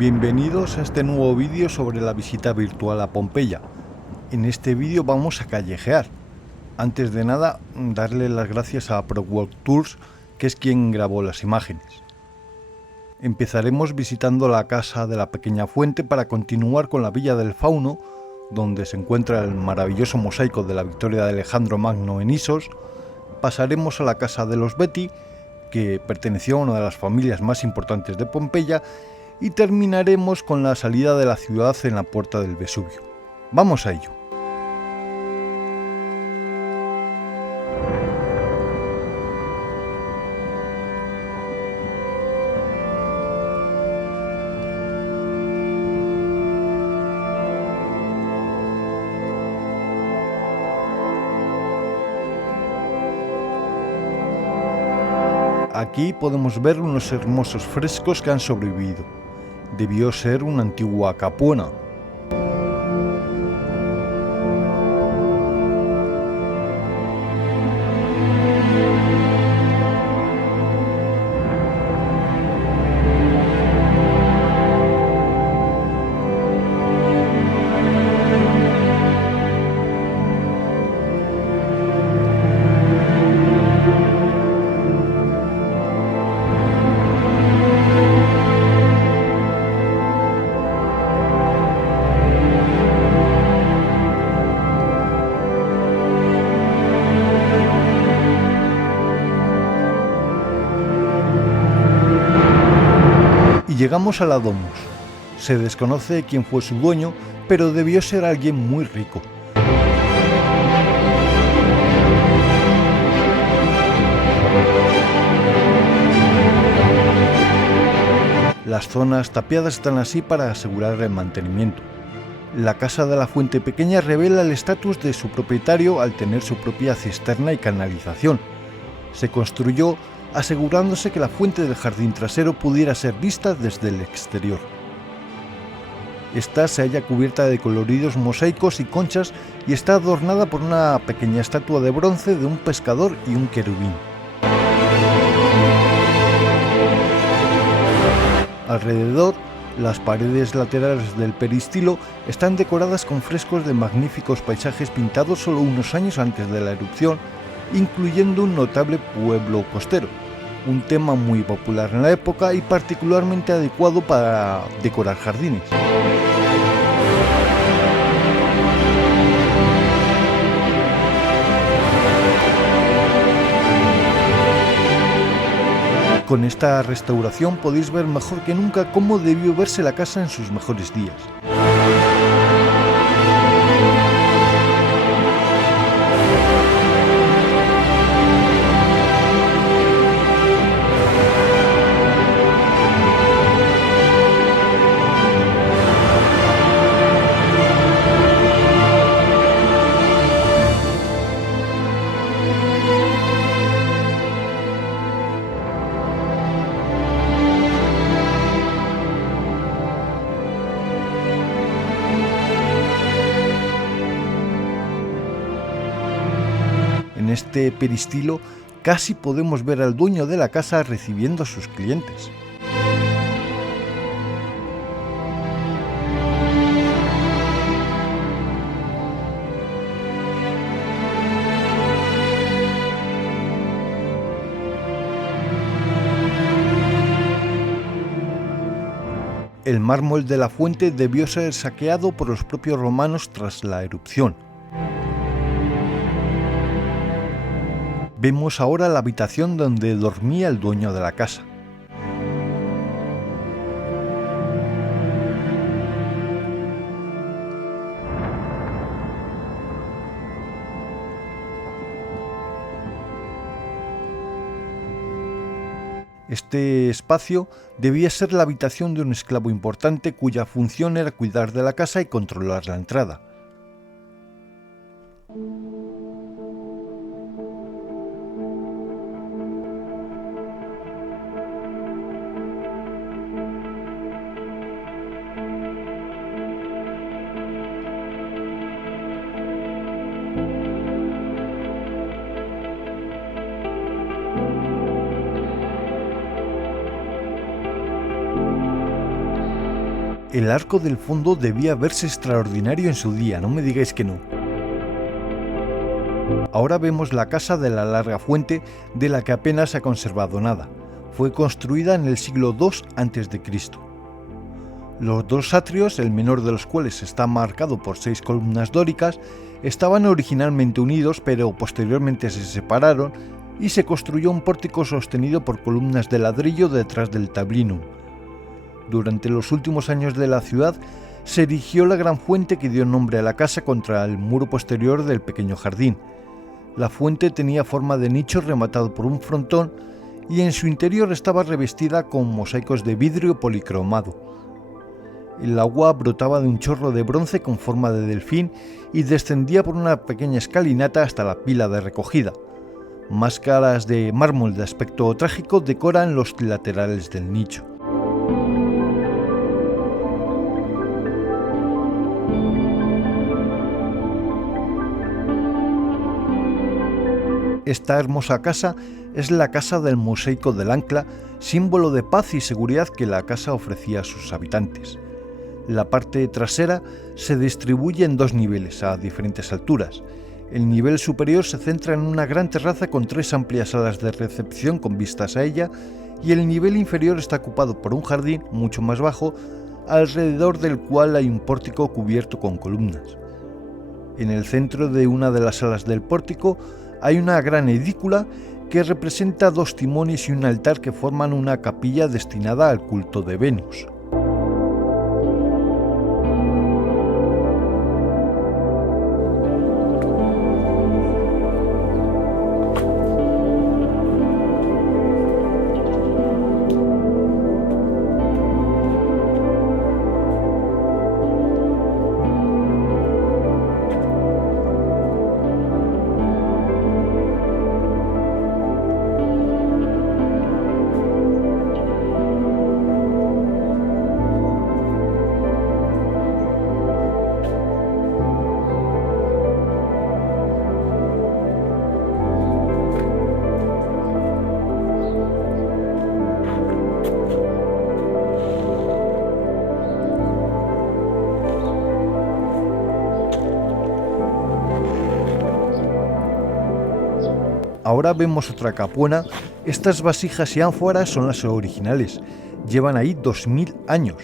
Bienvenidos a este nuevo vídeo sobre la visita virtual a Pompeya. En este vídeo vamos a callejear. Antes de nada, darle las gracias a ProWalk Tours, que es quien grabó las imágenes. Empezaremos visitando la casa de la pequeña fuente para continuar con la Villa del Fauno, donde se encuentra el maravilloso mosaico de la victoria de Alejandro Magno en Isos. Pasaremos a la casa de los Betti, que perteneció a una de las familias más importantes de Pompeya, y terminaremos con la salida de la ciudad en la puerta del Vesubio. Vamos a ello. Aquí podemos ver unos hermosos frescos que han sobrevivido. Debió ser una antigua capuana. Llegamos a la Domus. Se desconoce quién fue su dueño, pero debió ser alguien muy rico. Las zonas tapiadas están así para asegurar el mantenimiento. La casa de la fuente pequeña revela el estatus de su propietario al tener su propia cisterna y canalización. Se construyó asegurándose que la fuente del jardín trasero pudiera ser vista desde el exterior. Esta se halla cubierta de coloridos mosaicos y conchas y está adornada por una pequeña estatua de bronce de un pescador y un querubín. Alrededor, las paredes laterales del peristilo están decoradas con frescos de magníficos paisajes pintados solo unos años antes de la erupción, incluyendo un notable pueblo costero, un tema muy popular en la época y particularmente adecuado para decorar jardines. Con esta restauración podéis ver mejor que nunca cómo debió verse la casa en sus mejores días. En este peristilo casi podemos ver al dueño de la casa recibiendo a sus clientes. El mármol de la fuente debió ser saqueado por los propios romanos tras la erupción. Vemos ahora la habitación donde dormía el dueño de la casa. Este espacio debía ser la habitación de un esclavo importante cuya función era cuidar de la casa y controlar la entrada. El arco del fondo debía verse extraordinario en su día, no me digáis que no. Ahora vemos la casa de la Larga Fuente, de la que apenas se ha conservado nada. Fue construida en el siglo II a.C. Los dos atrios, el menor de los cuales está marcado por 6 columnas dóricas, estaban originalmente unidos, pero posteriormente se separaron y se construyó un pórtico sostenido por columnas de ladrillo detrás del tablinum. Durante los últimos años de la ciudad se erigió la gran fuente que dio nombre a la casa contra el muro posterior del pequeño jardín. La fuente tenía forma de nicho rematado por un frontón y en su interior estaba revestida con mosaicos de vidrio policromado. El agua brotaba de un chorro de bronce con forma de delfín y descendía por una pequeña escalinata hasta la pila de recogida. Máscaras de mármol de aspecto trágico decoran los laterales del nicho. Esta hermosa casa es la casa del mosaico del ancla, símbolo de paz y seguridad que la casa ofrecía a sus habitantes. La parte trasera se distribuye en 2 niveles a diferentes alturas. El nivel superior se centra en una gran terraza con 3 amplias salas de recepción con vistas a ella, y el nivel inferior está ocupado por un jardín mucho más bajo, alrededor del cual hay un pórtico cubierto con columnas. En el centro de una de las salas del pórtico hay una gran edícula que representa 2 timones y un altar que forman una capilla destinada al culto de Venus. Ahora vemos otra capuena. Estas vasijas y ánforas son las originales. Llevan ahí 2000 años.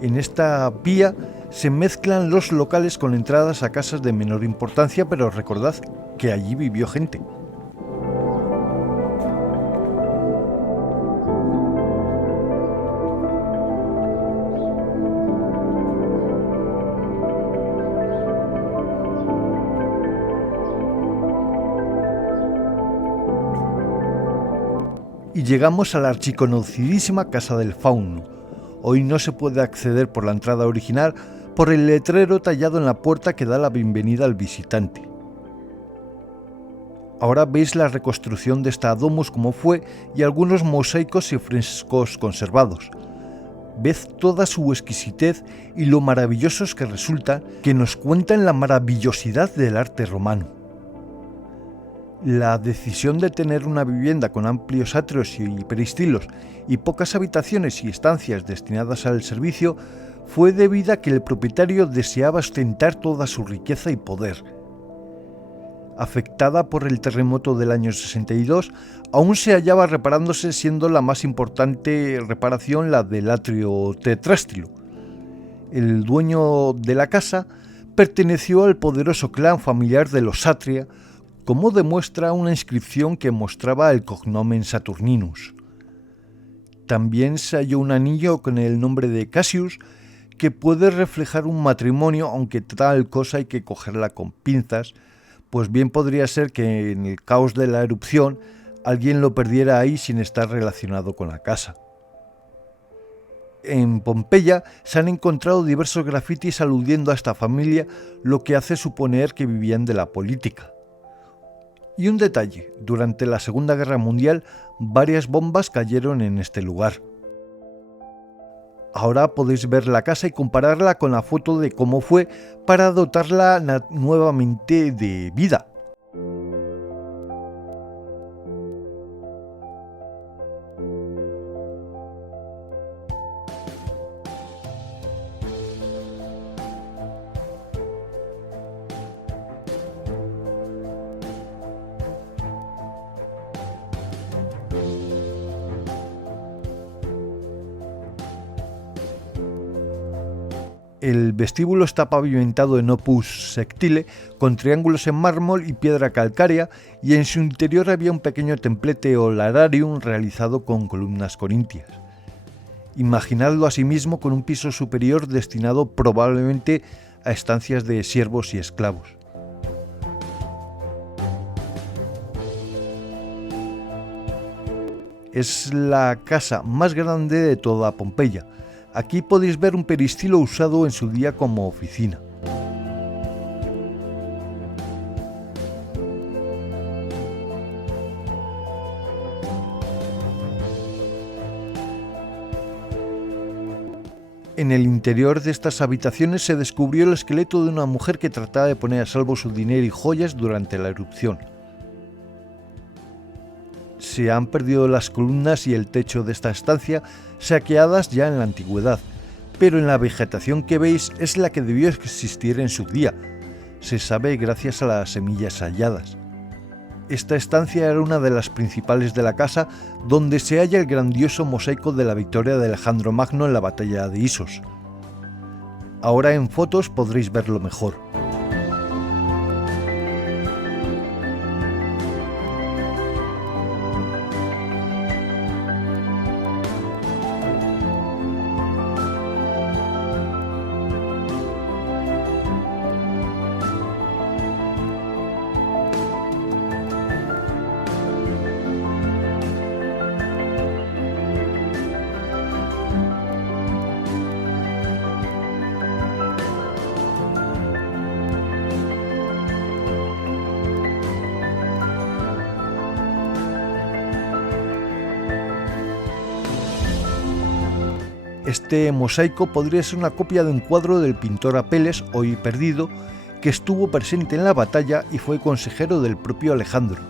En esta vía se mezclan los locales con entradas a casas de menor importancia, pero recordad que allí vivió gente. Y llegamos a la archiconocidísima Casa del Fauno. Hoy no se puede acceder por la entrada original por el letrero tallado en la puerta que da la bienvenida al visitante. Ahora veis la reconstrucción de esta domus como fue y algunos mosaicos y frescos conservados. Ved toda su exquisitez y lo maravillosos que resultan, que nos cuentan la maravillosidad del arte romano. La decisión de tener una vivienda con amplios atrios y peristilos y pocas habitaciones y estancias destinadas al servicio fue debida a que el propietario deseaba ostentar toda su riqueza y poder. Afectada por el terremoto del año 62, aún se hallaba reparándose, siendo la más importante reparación la del atrio tetrástilo. El dueño de la casa perteneció al poderoso clan familiar de los Atria, como demuestra una inscripción que mostraba el cognomen Saturninus. También se halló un anillo con el nombre de Cassius, que puede reflejar un matrimonio, aunque tal cosa hay que cogerla con pinzas, pues bien podría ser que en el caos de la erupción alguien lo perdiera ahí sin estar relacionado con la casa. En Pompeya se han encontrado diversos grafitis aludiendo a esta familia, lo que hace suponer que vivían de la política. Y un detalle, durante la Segunda Guerra Mundial varias bombas cayeron en este lugar. Ahora podéis ver la casa y compararla con la foto de cómo fue para dotarla nuevamente de vida. El vestíbulo está pavimentado en opus sectile, con triángulos en mármol y piedra calcárea, y en su interior había un pequeño templete o lararium realizado con columnas corintias. Imaginadlo asimismo con un piso superior destinado probablemente a estancias de siervos y esclavos. Es la casa más grande de toda Pompeya. Aquí podéis ver un peristilo usado en su día como oficina. En el interior de estas habitaciones se descubrió el esqueleto de una mujer que trataba de poner a salvo su dinero y joyas durante la erupción. Se han perdido las columnas y el techo de esta estancia, saqueadas ya en la antigüedad, pero en la vegetación que veis es la que debió existir en su día. Se sabe gracias a las semillas halladas. Esta estancia era una de las principales de la casa, donde se halla el grandioso mosaico de la victoria de Alejandro Magno en la batalla de Isos. Ahora en fotos podréis verlo mejor. Este mosaico podría ser una copia de un cuadro del pintor Apeles, hoy perdido, que estuvo presente en la batalla y fue consejero del propio Alejandro.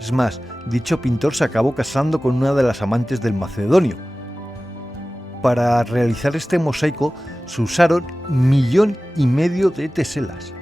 Es más, dicho pintor se acabó casando con una de las amantes del macedonio. Para realizar este mosaico se usaron 1,5 millones de teselas.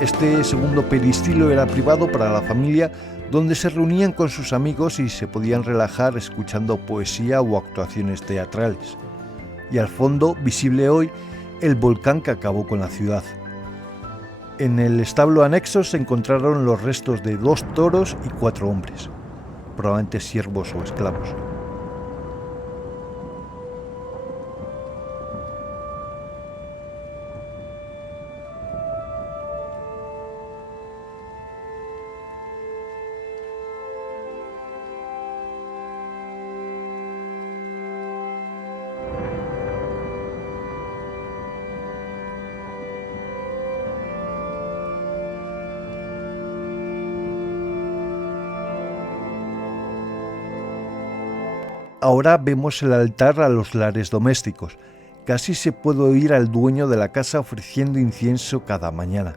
Este segundo peristilo era privado para la familia, donde se reunían con sus amigos y se podían relajar escuchando poesía o actuaciones teatrales. Y al fondo, visible hoy, el volcán que acabó con la ciudad. En el establo anexo se encontraron los restos de 2 toros y 4 hombres, probablemente siervos o esclavos. Ahora vemos el altar a los lares domésticos. Casi se puede oír al dueño de la casa ofreciendo incienso cada mañana.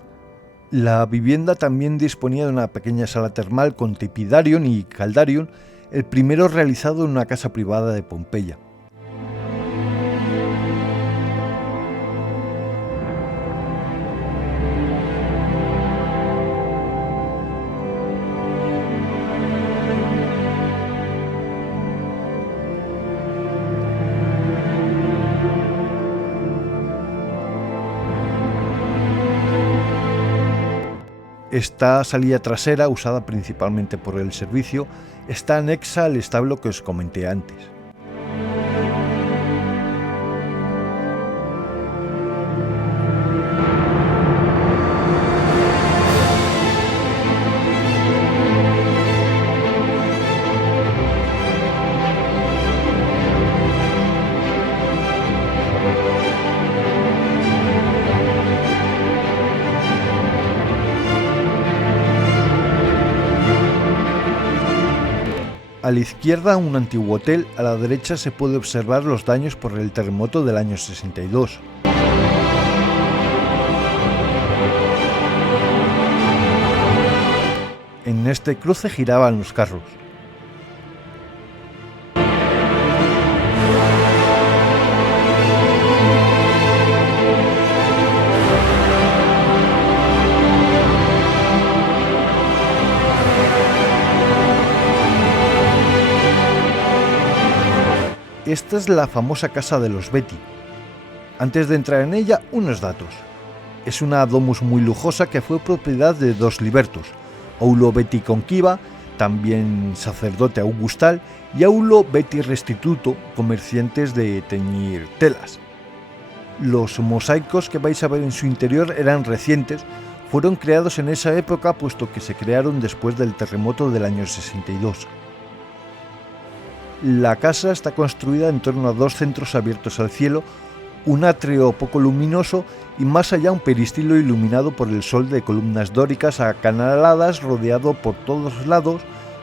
La vivienda también disponía de una pequeña sala termal con tepidarium y caldarium, el primero realizado en una casa privada de Pompeya. Esta salida trasera, usada principalmente por el servicio, está anexa al establo que os comenté antes. A la izquierda un antiguo hotel, a la derecha se puede observar los daños por el terremoto del año 62. En este cruce giraban los carros. Esta es la famosa casa de los Betti. Antes de entrar en ella, unos datos. Es una domus muy lujosa que fue propiedad de dos libertos, Aulo Betti Conquiva, también sacerdote augustal, y Aulo Betti Restituto, comerciantes de teñir telas. Los mosaicos que vais a ver en su interior eran recientes, fueron creados en esa época puesto que se crearon después del terremoto del año 62. La casa está construida en torno a dos centros abiertos al cielo, un atrio poco luminoso y más allá un peristilo iluminado por el sol de columnas dóricas acanaladas rodeado por todos lados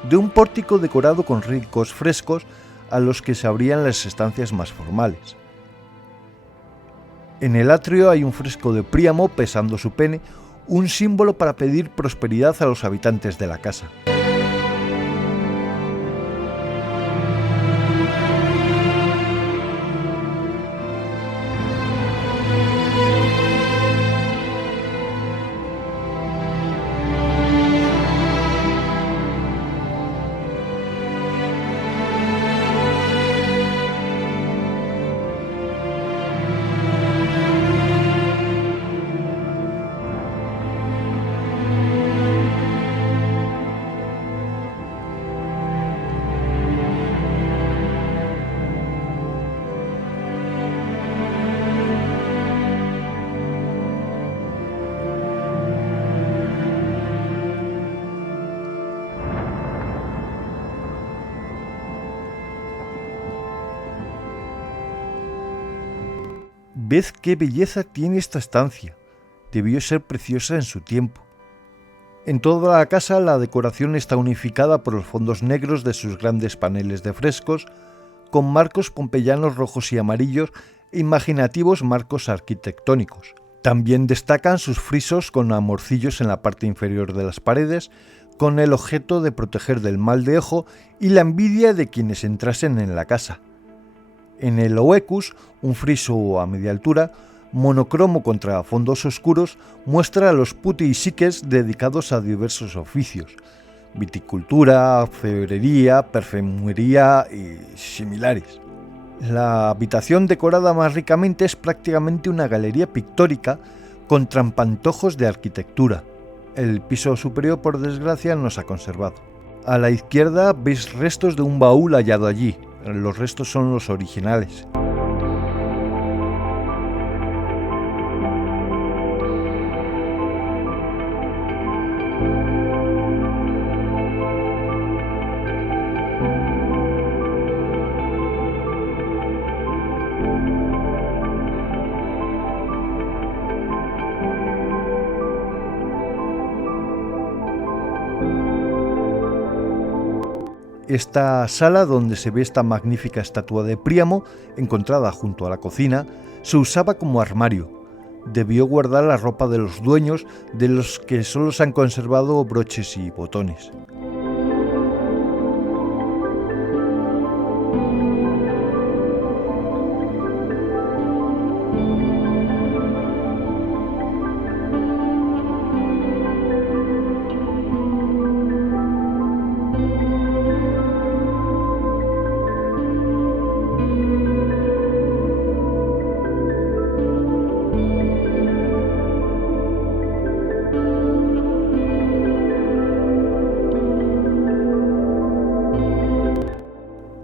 de un pórtico decorado con ricos frescos a los que se abrían las estancias más formales. En el atrio hay un fresco de Príamo pesando su pene, un símbolo para pedir prosperidad a los habitantes de la casa. Ved qué belleza tiene esta estancia. Debió ser preciosa en su tiempo. En toda la casa la decoración está unificada por los fondos negros de sus grandes paneles de frescos, con marcos pompeyanos rojos y amarillos e imaginativos marcos arquitectónicos. También destacan sus frisos con amorcillos en la parte inferior de las paredes, con el objeto de proteger del mal de ojo y la envidia de quienes entrasen en la casa. En el oecus, un friso a media altura, monocromo contra fondos oscuros, muestra a los putti y psiques dedicados a diversos oficios: viticultura, orfebrería, perfumería y similares. La habitación decorada más ricamente es prácticamente una galería pictórica con trampantojos de arquitectura. El piso superior, por desgracia, no se ha conservado. A la izquierda veis restos de un baúl hallado allí. Los restos son los originales. Esta sala, donde se ve esta magnífica estatua de Príamo, encontrada junto a la cocina, se usaba como armario. Debió guardar la ropa de los dueños, de los que solo se han conservado broches y botones.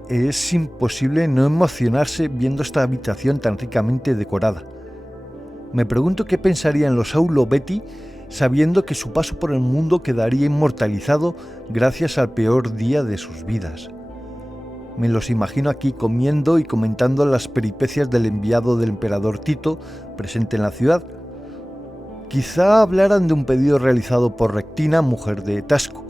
Es imposible no emocionarse viendo esta habitación tan ricamente decorada. Me pregunto qué pensarían los Aulo Betti sabiendo que su paso por el mundo quedaría inmortalizado gracias al peor día de sus vidas. Me los imagino aquí comiendo y comentando las peripecias del enviado del emperador Tito presente en la ciudad. Quizá hablaran de un pedido realizado por Rectina, mujer de Tasco.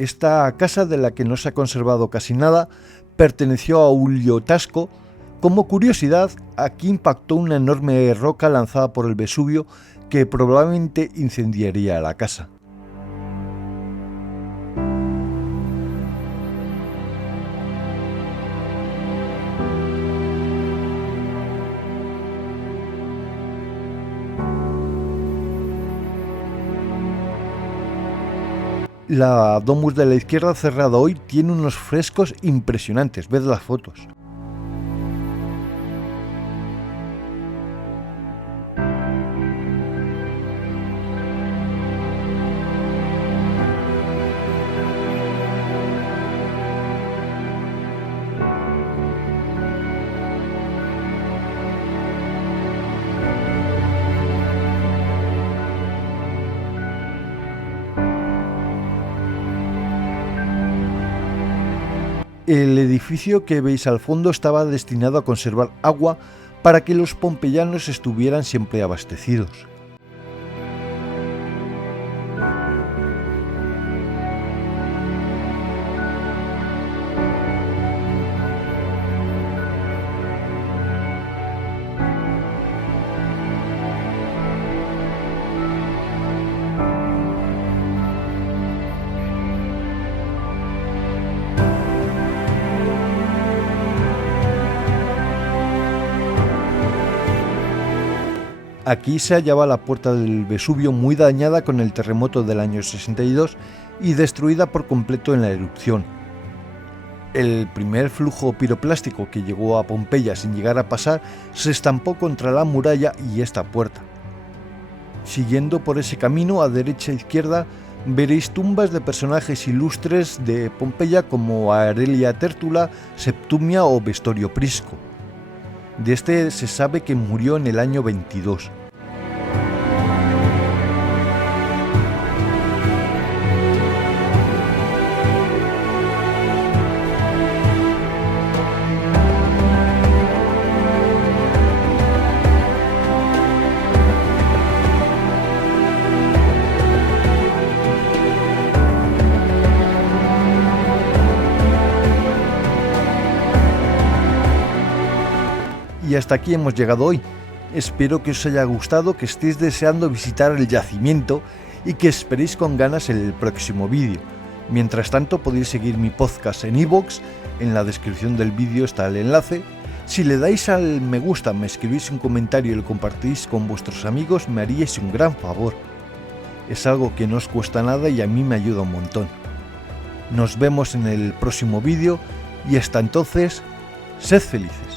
Esta casa, de la que no se ha conservado casi nada, perteneció a Julio Tasco. Como curiosidad, aquí impactó una enorme roca lanzada por el Vesubio que probablemente incendiaría la casa. La Domus de la izquierda, cerrada hoy, tiene unos frescos impresionantes, ved las fotos. El edificio que veis al fondo estaba destinado a conservar agua para que los pompeyanos estuvieran siempre abastecidos. Aquí se hallaba la puerta del Vesubio, muy dañada con el terremoto del año 62 y destruida por completo en la erupción. El primer flujo piroplástico que llegó a Pompeya sin llegar a pasar se estampó contra la muralla y esta puerta. Siguiendo por ese camino, a derecha e izquierda, veréis tumbas de personajes ilustres de Pompeya como Arelia Tértula, Septumia o Vestorio Prisco. De este se sabe que murió en el año 22. Y hasta aquí hemos llegado hoy. Espero que os haya gustado, que estéis deseando visitar el yacimiento y que esperéis con ganas el próximo vídeo. Mientras tanto, podéis seguir mi podcast en iVoox, en la descripción del vídeo está el enlace. Si le dais al me gusta, me escribís un comentario y lo compartís con vuestros amigos, me haríais un gran favor. Es algo que no os cuesta nada y a mí me ayuda un montón. Nos vemos en el próximo vídeo y hasta entonces, sed felices.